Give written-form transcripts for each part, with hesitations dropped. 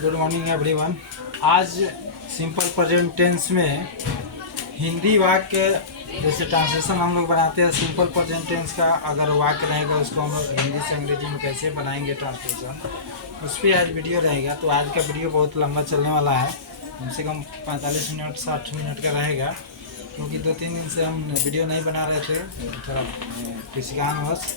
Good morning everyone. आज simple present tense में हिंदी वाक्य जैसे ट्रांसलेशन हम लोग बनाते हैं। सिंपल प्रेजेंट टेंस का अगर वाक्य रहेगा उसको हम लोग हिंदी से अंग्रेजी में कैसे बनाएंगे ट्रांसलेशन, उस पर आज वीडियो रहेगा। तो आज का वीडियो बहुत लंबा चलने वाला है, कम से कम 45 मिनट 60 मिनट का रहेगा, क्योंकि 2-3 दिन से हम वीडियो नहीं बना रहे थे, थोड़ा किसी कारणवश।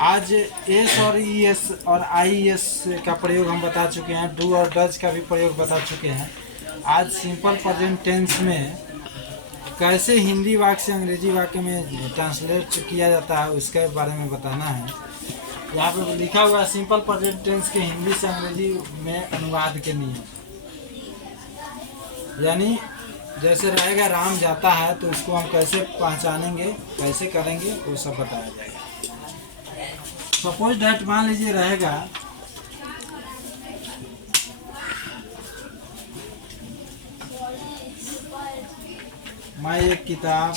आज एस और ई एस और आई एस का प्रयोग हम बता चुके हैं, डू और डज का भी प्रयोग बता चुके हैं। आज सिंपल प्रेजेंट टेंस में कैसे हिंदी वाक्य से अंग्रेजी वाक्य में ट्रांसलेट किया जाता है उसके बारे में बताना है। यहाँ पर लिखा हुआ है सिंपल प्रेजेंट टेंस के हिंदी से अंग्रेजी में अनुवाद के नियम। यानी जैसे रहेगा राम जाता है तो उसको हम कैसे पहचानेंगे, कैसे करेंगे, वो सब बताया जाएगा। सपोज डैट मान लीजिए रहेगा मैं एक किताब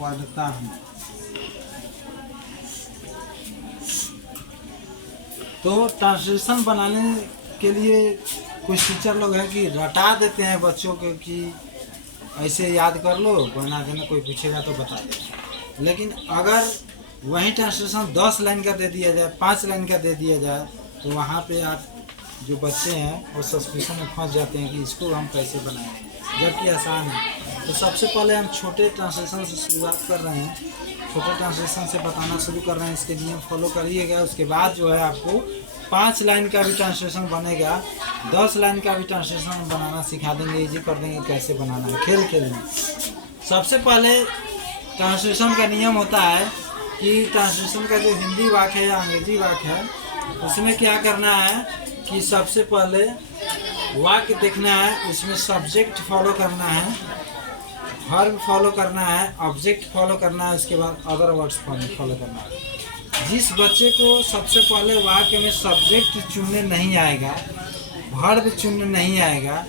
पढ़ता हूँ। तो ट्रांसलेशन बनाने के लिए कुछ टीचर लोग हैं कि रटा देते हैं बच्चों को कि ऐसे याद कर लो, बना देना, कोई पूछेगा तो बता दे। लेकिन अगर वही ट्रांसलेशन 10 लाइन का दे दिया जाए, 5 लाइन का दे दिया जाए, तो वहाँ पे आप जो बच्चे हैं वो सस्पेंशन में फंस जाते हैं कि इसको हम कैसे बनाएंगे, जबकि आसान है। तो सबसे पहले हम छोटे ट्रांसलेशन से शुरुआत कर रहे हैं, छोटे ट्रांसलेशन से बताना शुरू कर रहे हैं। इसके नियम फॉलो करिएगा। उसके बाद जो है आपको 5 लाइन का भी ट्रांसलेशन बनेगा, 10 लाइन का भी ट्रांसलेशन बनाना सिखा देंगे, इजी कर देंगे कैसे बनाना है खेल खेल में। सबसे पहले ट्रांसलेशन का नियम होता है कि ट्रांसलेशन का जो हिंदी वाक्य है या अंग्रेजी वाक्य है, उसमें क्या करना है कि सबसे पहले वाक्य देखना है, उसमें सब्जेक्ट फॉलो करना है, वर्ब फॉलो करना है, ऑब्जेक्ट फॉलो करना है, उसके बाद अदर वर्ड्स फॉलो करना है। जिस बच्चे को सबसे पहले वाक्य में सब्जेक्ट चुनने नहीं आएगा, वर्ब चुनने नहीं आएगा,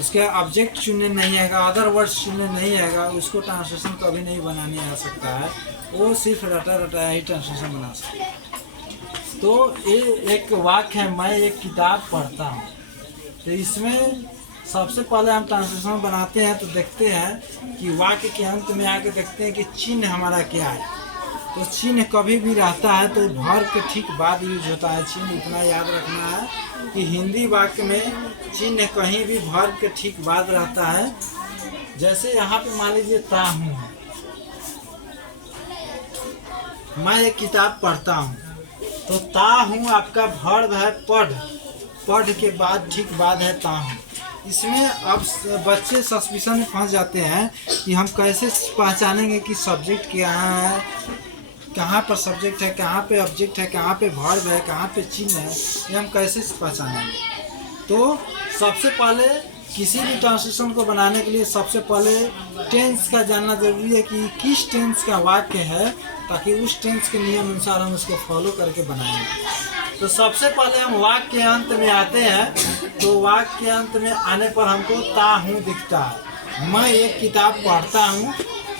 उसके ऑब्जेक्ट चुनने नहीं आएगा, अदर वर्ड्स चुनने नहीं आएगा, उसको ट्रांसलेशन कभी नहीं बनाने आ सकता है। वो सिर्फ रटा रटाया ही ट्रांसलेशन बना सकता है। तो ये एक वाक्य है, मैं एक किताब पढ़ता हूँ। तो इसमें सबसे पहले हम ट्रांसलेशन बनाते हैं तो देखते हैं कि वाक्य के अंत में आके देखते हैं कि चिन्ह हमारा क्या है। तो चिन्ह कभी भी रहता है तो वर्ब के ठीक बाद यूज होता है चिन्ह। इतना याद रखना है कि हिंदी वाक्य में चिन्ह कहीं भी वर्ब के ठीक बाद रहता है। जैसे यहाँ पे मान लीजिए ता हूँ, मैं एक किताब पढ़ता हूँ, तो ता हूँ आपका वर्ब है पढ़, पढ़ के बाद ठीक बाद है ता हूँ। इसमें अब बच्चे सस्पिशन में फंस जाते हैं कि हम कैसे पहचानेंगे कि सब्जेक्ट क्या है, कहाँ पर सब्जेक्ट है, कहाँ पे ऑब्जेक्ट है, कहाँ पे वर्ब है, कहाँ पे चिन्ह है, ये हम कैसे पहचानेंगे। तो सबसे पहले किसी भी ट्रांसलेशन को बनाने के लिए सबसे पहले टेंस का जानना जरूरी है कि किस टेंस का वाक्य है, ताकि उस टेंस के नियम अनुसार हम उसको फॉलो करके बनाएंगे। तो सबसे पहले हम वाक्य के अंत में आते हैं। तो वाक्य के अंत में आने पर हमको ता हूँ दिखता है, मैं एक किताब पढ़ता हूँ।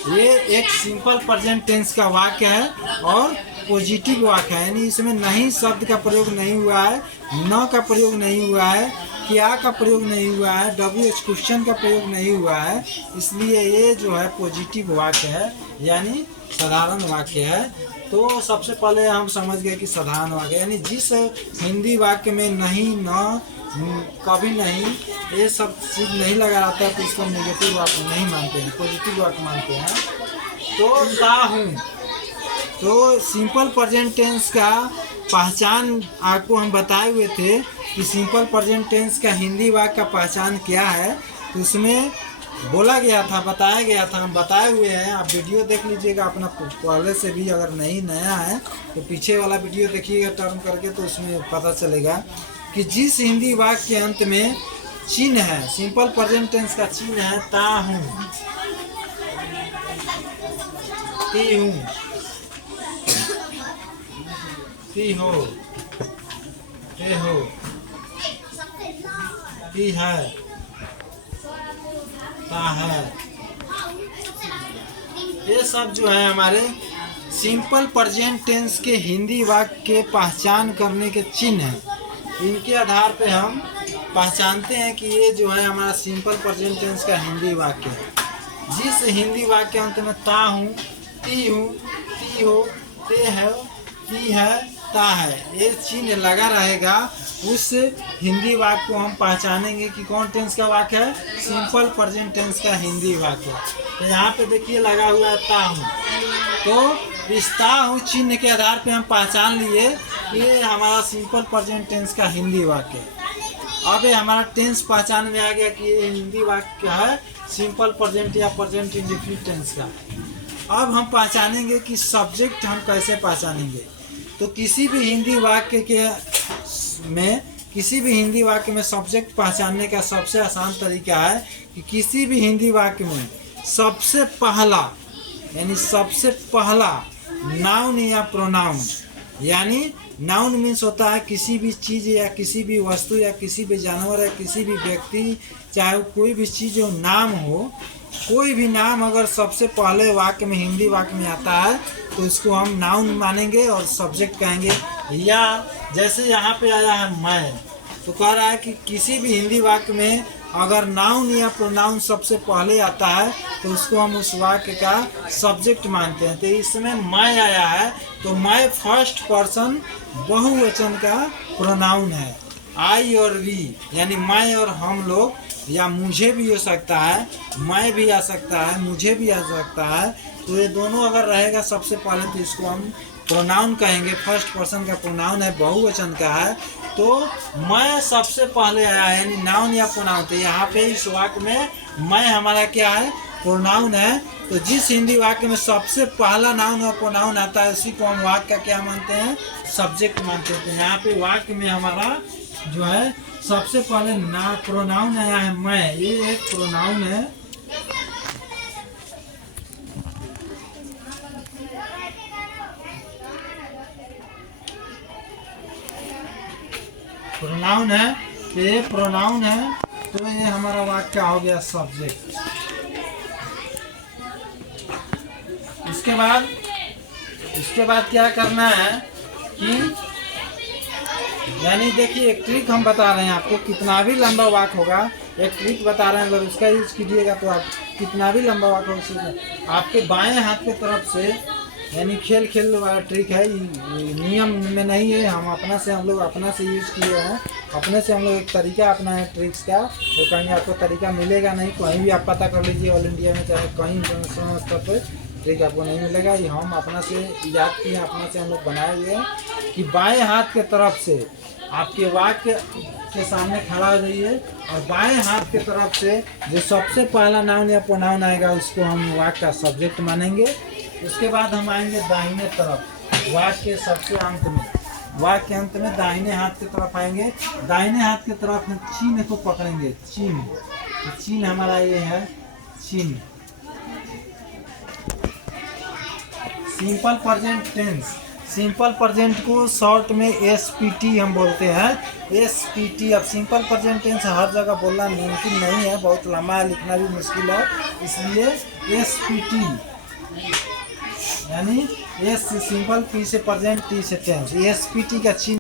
ये एक सिंपल प्रेजेंट टेंस का वाक्य है और पॉजिटिव वाक्य है, यानी इसमें नहीं शब्द का प्रयोग नहीं हुआ है, न का प्रयोग नहीं हुआ है, क्या का प्रयोग नहीं हुआ है, WH क्वेश्चन का प्रयोग नहीं हुआ है। इसलिए ये जो है पॉजिटिव वाक्य है, यानी साधारण वाक्य है। तो सबसे पहले हम समझ गए कि साधारण वाक्य यानी जिस हिंदी वाक्य में नहीं, न, कभी नहीं, ये सब चीज़ नहीं लगा रहता है तो इसको नेगेटिव वाक्य नहीं मानते हैं, पॉजिटिव वाक्य मानते हैं। तो ता हूँ, तो सिंपल प्रेजेंट टेंस का पहचान आपको हम बताए हुए थे कि सिंपल प्रेजेंट टेंस का हिंदी वाक्य का पहचान क्या है। तो उसमें बोला गया था, बताया गया था, हम बताए हुए हैं। आप वीडियो देख लीजिएगा अपना पहले से भी, अगर नहीं नया है तो पीछे वाला वीडियो देखिएगा टर्न करके, तो उसमें पता चलेगा कि जिस हिंदी वाक्य के अंत में चिन्ह है, सिंपल प्रेजेंट टेंस का चिन्ह है ता हूँ, ती हूँ, ती हो, ते हो, ती है, ता है, ये सब जो है हमारे सिंपल प्रेजेंट टेंस के हिंदी वाक्य के पहचान करने के चिन्ह हैं। इनके आधार पे हम पहचानते हैं कि ये जो है हमारा सिंपल प्रेजेंट टेंस का हिंदी वाक्य है। जिस हिंदी वाक्य के अंत में ता हूँ, ती हूँ, ती हो, ते है, ती है, ता है, ये चिन्ह लगा रहेगा, उस हिंदी वाक्य को हम पहचानेंगे कि कौन टेंस का वाक्य है, सिंपल प्रेजेंट टेंस का हिंदी वाक्य। तो यहाँ पे देखिए लगा हुआ है ता हूँ, तो इस ता हूँ चिन्ह के आधार पे हम पहचान लिए कि ये हमारा सिंपल प्रेजेंट टेंस का हिंदी वाक्य है। अब ये हमारा टेंस पहचान में आ गया कि ये हिंदी वाक्य है सिंपल प्रेजेंट या प्रेजेंट इंडेफिनिट टेंस का। अब हम पहचानेंगे कि सब्जेक्ट हम कैसे पहचानेंगे। तो किसी भी हिंदी वाक्य में सब्जेक्ट पहचानने का सबसे आसान तरीका है कि किसी भी हिंदी वाक्य में सबसे पहला नाउन या प्रोनाउन, यानी नाउन मीन्स होता है किसी भी चीज़ या किसी भी वस्तु या किसी भी जानवर या किसी भी व्यक्ति, चाहे कोई भी चीज़ हो, नाम हो, कोई भी नाम अगर सबसे पहले वाक्य में हिंदी वाक्य में आता है तो उसको हम नाउन मानेंगे और सब्जेक्ट कहेंगे। या जैसे यहाँ पे आया है मैं, तो कह रहा है कि किसी भी हिंदी वाक्य में अगर नाउन या प्रोनाउन सबसे पहले आता है तो उसको हम उस वाक्य का सब्जेक्ट मानते हैं। तो इसमें मैं आया है तो मैं फर्स्ट पर्सन बहुवचन का प्रोनाउन है। आई और वी यानी मैं और हम लोग, या मुझे भी हो सकता है, मैं भी आ सकता है, मुझे भी आ सकता है। तो ये दोनों अगर रहेगा सबसे पहले तो इसको हम प्रोनाउन कहेंगे। फर्स्ट पर्सन का प्रोनाउन है, बहुवचन का है। तो मैं सबसे पहले आया है यानी नाउन या प्रोनाउन। तो यहाँ पे इस वाक्य में मैं हमारा क्या है, प्रोनाउन है। तो जिस हिंदी वाक्य में सबसे पहला नाउन और प्रोनाउन आता है उसी को हम वाक्य का क्या मानते हैं, सब्जेक्ट मानते हैं। यहाँ पे वाक्य में हमारा जो है सबसे पहले प्रोनाउन आया है मैं, ये एक प्रोनाउन है। प्रोनाउन है, ये प्रोनाउन है, तो ये हमारा वाक्य हो गया सब्जेक्ट। इसके बाद क्या करना है कि यानी देखिए एक ट्रिक हम बता रहे हैं आपको, कितना भी लंबा वाक्य होगा, एक ट्रिक बता रहे हैं, अगर उसका यूज कीजिएगा तो आप कितना भी लंबा वाक्य होगा आपके बाएं हाथ के तरफ से, यानी खेल वाला ट्रिक है, नियम में नहीं है, हम लोग अपना से यूज किए हैं, अपने से हम लोग एक तरीका अपना है ट्रिक्स का। तो कहीं आपको तरीका मिलेगा नहीं, कहीं भी आप पता कर लीजिए ऑल इंडिया में, चाहे कहीं इंटरनेशनल स्तर पर ट्रिक आपको नहीं मिलेगा। ये हम अपना से याद किए, अपना से हम लोग बनाए हुए हैं कि बाएं हाथ के तरफ से आपके वाक्य के सामने खड़ा हो जाइए और बाएं हाथ के तरफ से जो सबसे पहला नाउन या प्रोनाउन आएगा उसको हम वाक्य का सब्जेक्ट मानेंगे। उसके बाद हम आएंगे दाहिने तरफ, वाक्य के सबसे अंत में, वाक्य के अंत में दाहिने हाथ की तरफ आएंगे। दाहिने हाथ की तरफ हम चिन्ह को पकड़ेंगे, चिन्ह हमारा ये है चिन्ह, simple present tense. Simple present को शॉर्ट में एसपीटी हम बोलते हैं, एसपीटी। अब सिंपल प्रेजेंट टेंस हर जगह बोलना मुमकिन नहीं है, बहुत लंबा है, लिखना भी मुश्किल है, इसलिए एसपीटी यानी एस से सिंपल, पी से प्रेजेंट, टी से टेंस, एसपीटी का चिन्ह